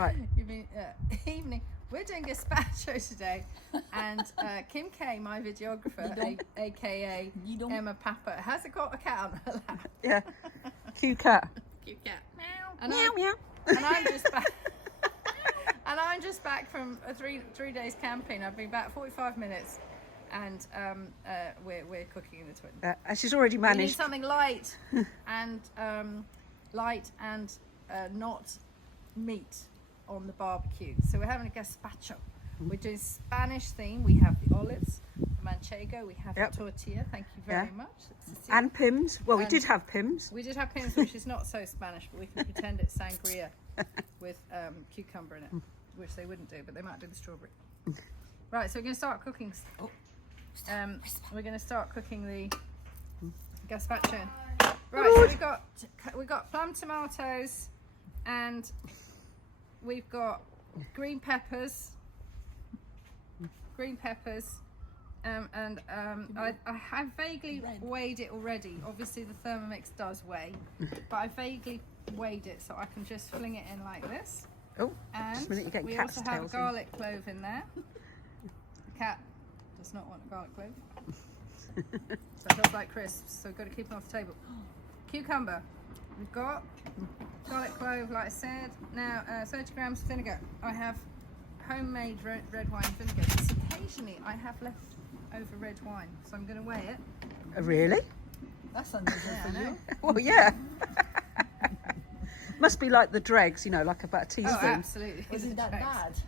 Right. Evening. We're doing gazpacho today, and Kim K, my videographer, aka Emma Papa, has got a cat on her lap. Yeah. Cute cat. Cute cat. Meow. And Meow, meow. And I'm just back. And I'm just back from three days camping. I've been back 45 minutes, and we're cooking in the Twitten. And she's already We managed. need something light and not meat on the barbecue. So we're having a gazpacho. We're doing Spanish theme. We have the olives, the manchego. We have the tortilla. Thank you very much. And Pims. Well, we did have Pims. We did have Pims, which is not so Spanish, but we can pretend it's sangria with cucumber in it, which they wouldn't do, but they might do the strawberry. Right, so we're going to start cooking. We're going to start cooking the gazpacho. Right, so we've got plum tomatoes, and we've got green peppers, and I have vaguely weighed it already. Obviously the Thermomix does weigh, but I vaguely weighed it so I can just fling it in like this. Oh, and just a minute, you're getting we cat's also have a tails garlic clove in there. The cat does not want a garlic clove. That feels like crisps, so we've got to keep them off the table. Cucumber. We've got garlic clove, like I said. Now, 30 grams of vinegar. I have homemade red wine vinegar. Because occasionally I have left over red wine, so I'm going to weigh it. Really? That's unusual for you. Well, yeah. Must be like the dregs, you know, like about a teaspoon. Oh, absolutely. Isn't that bad?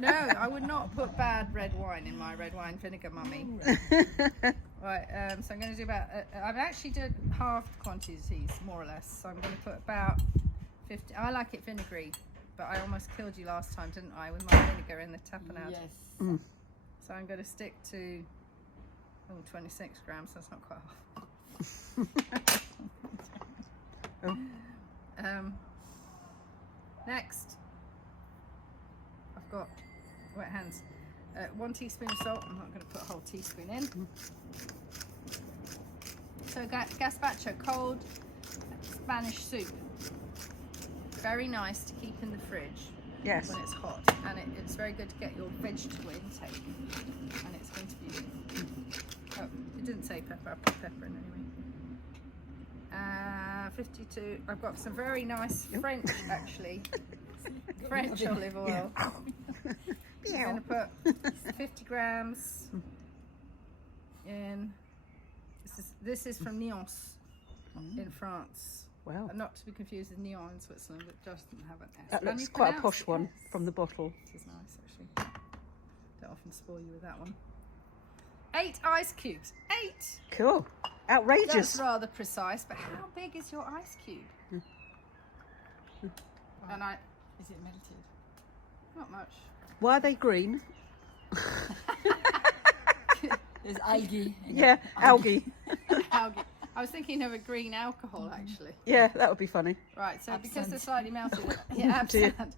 No, I would not put bad red wine in my red wine vinegar, mummy. Right, so I'm going to do about, I've actually did half quantities, more or less. So I'm going to put about 50, I like it vinegary, but I almost killed you last time, didn't I, with my vinegar in the tapenade. Yes. So I'm going to stick to 26 grams, that's not quite half. Next, I've got wet hands. 1 teaspoon of salt. I'm not going to put a whole teaspoon in. So gazpacho, cold Spanish soup. Very nice to keep in the fridge when it's hot, and it's very good to get your vegetable intake. And it's going to be. Oh, it didn't say pepper. I put pepper in anyway. 52. I've got some very nice French, actually. French olive oil. I'm going to put 50 grams in. This is from Nyons in France. Wow. Not to be confused with Nyon in Switzerland, but doesn't have an S. That looks quite a posh one from the bottle. This is nice, actually. Don't often spoil you with that one. 8 ice cubes. 8! Cool. Outrageous. That's rather precise, but how big is your ice cube? And Is it melted? Not much. Why are they green? There's algae. Yeah, algae. Algae. I was thinking of a green alcohol, actually. Yeah, that would be funny. Right, so because Absinthe. they're slightly melted, absinthe.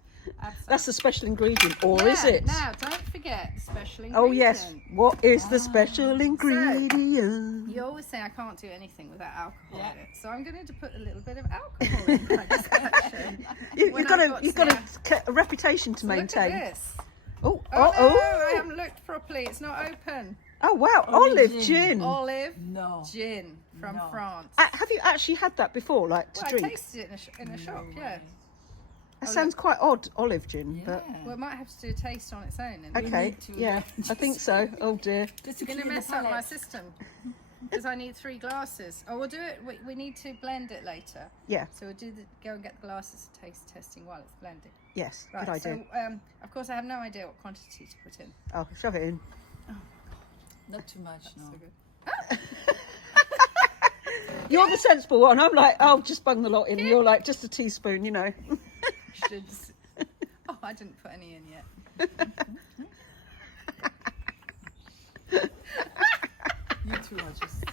That's the special ingredient, or is it? Now, don't forget the special ingredient. Oh yes, what is the special ingredient? You always say I can't do anything without alcohol in it, so I'm going to put a little bit of alcohol in my gazpacho. You've got a reputation to maintain. Look at this. Oh, No, I haven't looked properly. It's not open. Oh wow, olive gin. Olive gin from France. Have you actually had that before, like to drink? I tasted it in a shop, yeah. That sounds quite odd, olive gin, but Well, it might have to do a taste on its own. okay, yeah, I think so. Oh dear. It's going to mess up my system because I need 3 glasses. Oh, we'll do it. We need to blend it later. Yeah. So we'll go and get the glasses for taste testing while it's blended. Yes, Right, good idea. So, of course, I have no idea what quantity to put in. Oh, shove it in. Not too much, no. So good. You're the sensible one. I'm like, oh, just bung the lot in. And you're like, just a teaspoon, you know. Oh, I didn't put any in yet. You two are just...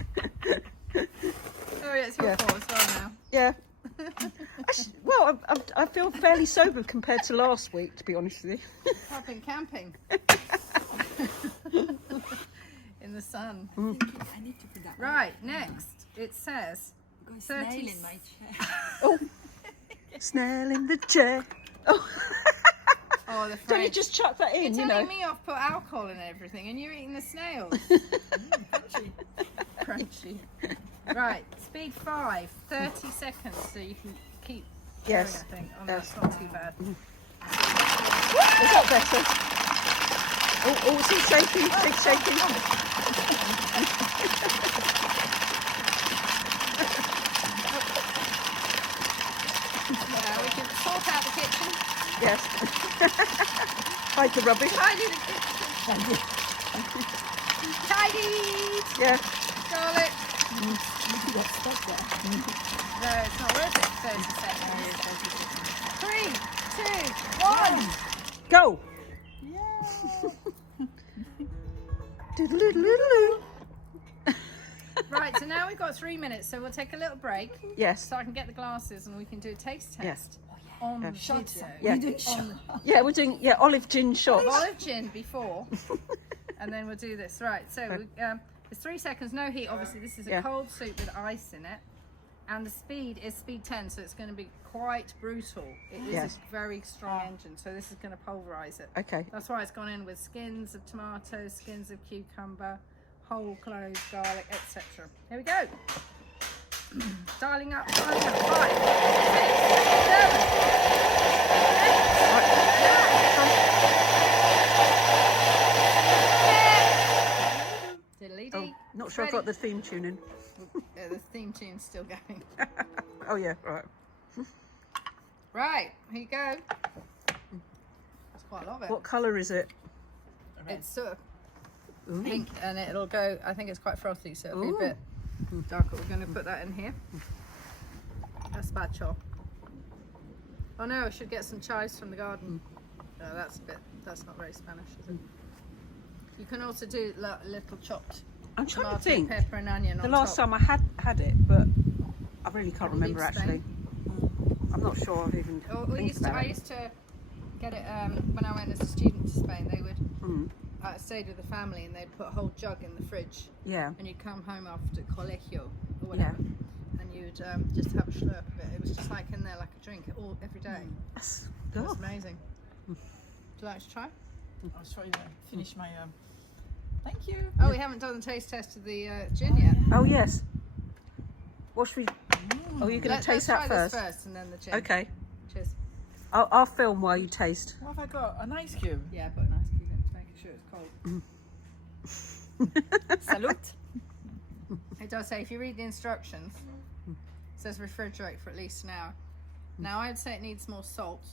Oh, yeah, it's your fault as well now. Yeah. Well, I feel fairly sober compared to last week, to be honest with you. I've been camping. In the sun. I need to put that Right, next it says Got a snail in my chair. Oh, snail in the chair. Oh, Oh, the French. don't you just chuck that in, You're you telling know? me off put alcohol in everything and you're eating the snails. Crunchy. Crunchy. Right, speed 5, 30 seconds so you can keep Yes. going, I think. Oh, Yes. that's not too bad. Is that better? Oh, it's shaking, it's shaking. We can sort out the kitchen. Yes. Hide the rubbish. Tidy the kitchen. Tidy! Yeah. Garlic. You got stuck there. No, it's not worth it. 30 seconds. 3, 2, 1. Go. Yeah. Doodle-doodle-doodle-doo. Right, so now we've got 3 minutes, so we'll take a little break Yes. so I can get the glasses and we can do a taste test Yes. on Yeah. video. Yeah. You doing shot. Yeah, we're doing olive gin shots. Olive gin before, and then we'll do this. Right, so it's 3 seconds, no heat. Obviously, this is a Yeah. cold soup with ice in it, and the speed is speed 10, so it's going to be quite brutal. It is Yes. a very strong engine, so this is going to pulverise it. Okay. That's why it's gone in with skins of tomatoes, skins of cucumber, whole cloves, garlic, etc. Here we go. Dialing up, 5, 6, 7, 8, diddly Oh, dee. not sure I've got the theme tune in. Yeah, the theme tune's still going. Oh yeah, right. Right, here you go. That's quite a lot of it. What colour is it? It's sort of Ooh. pink, and it'll go, I think it's quite frothy, so it'll be Ooh. a bit darker. We're going to put that in here. Gazpacho. Oh no, I should get some chives from the garden. No, that's not very Spanish, is it? You can also do little chopped I'm trying tomato, to think. pepper and onion The on last top. time I had it, but I really can't remember Leave Spain. actually. I'm not sure I've even Oh, think about I it. used to get it when I went as a student to Spain. They would Mm, I stayed with the family and they'd put a whole jug in the fridge, yeah. and you'd come home after colegio or whatever, and you'd just have a slurp of it. It was just like in there like a drink every day. That's It was good. amazing. Would you like to try? I'll try to finish my. Thank you. Oh, we haven't done the taste test of the gin yet. Oh yes. What should we? Oh, you're going to Let's taste try that this first. first and then the gin. Okay. Cheers. I'll film while you taste. What have I got? An ice cube. Yeah, put an ice cube in to make sure it's cold. Salute. It does say, if you read the instructions, it says refrigerate for at least an hour. Now I'd say it needs more salt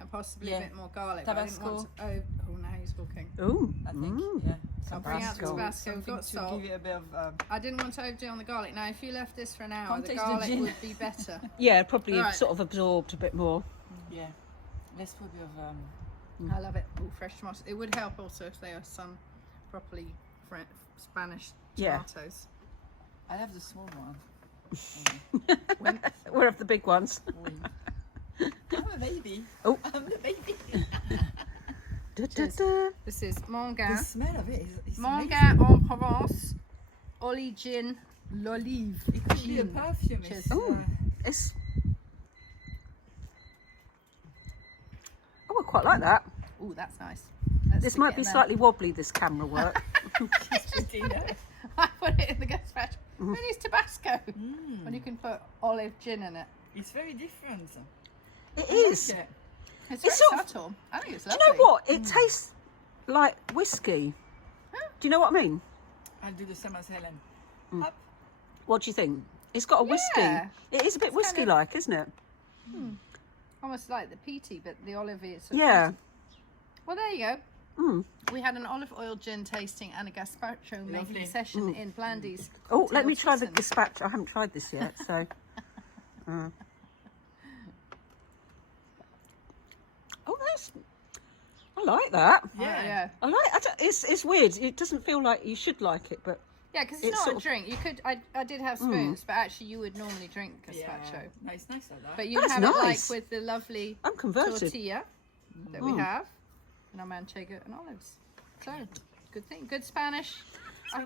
and possibly a Yeah. bit more garlic. But I didn't want to, oh, now he's cooking. Ooh. I think. Mm. Yeah. I'll bring out the Tabasco. Tabasco. We've Something got to salt. give it a bit of. I didn't want to overdo it on the garlic. Now, if you left this for an hour, Can't the taste the garlic gin. would be better. Yeah, probably Right. sort of absorbed a bit more. Yeah. Let's put a bit of. I love it. Ooh, fresh tomatoes. It would help also if they are some properly Spanish Yeah. tomatoes. I have the small one. We're of the big ones. I'm a baby. Oh. I'm the baby. Da, da, Cheers. da. This is The Mangan. smell of it is Mangan en Provence. Oli gin l'olive. It could be a Gin. perfume. Cheers. It's, Oh, it's. Oh, I quite like that. Ooh, that's nice. This might be slightly wobbly, this camera work. I put it in the gazpacho. We need Tabasco. When you can put olive gin in it. It's very different. It I is. like it. It's It's very sort of- subtle. I think it's Do lovely. you know what? It tastes like whiskey. Do you know what I mean? I'll do the same as Helen. Up. What do you think? It's got a whiskey. Yeah. It is a bit It's kind of- whiskey-like, isn't it? Almost like the peaty, but the olive is. Yeah. Well, there you go. Mm. We had an olive oil gin tasting and a gazpacho making Lovely. session in Blandie's. Oh, let me cocktail try the Twitten. gazpacho. I haven't tried this yet, so. Oh, that's. I like that. Yeah. I like. It's weird. It doesn't feel like you should like it, but Yeah, because It's it's not sort a of- drink. You could. I did have spoons, but actually you would normally drink gazpacho. Nice like that. But you That's have it like nice. with the lovely I'm converted. tortilla that we have, and our manchego and olives. So good thing. Good Spanish. I-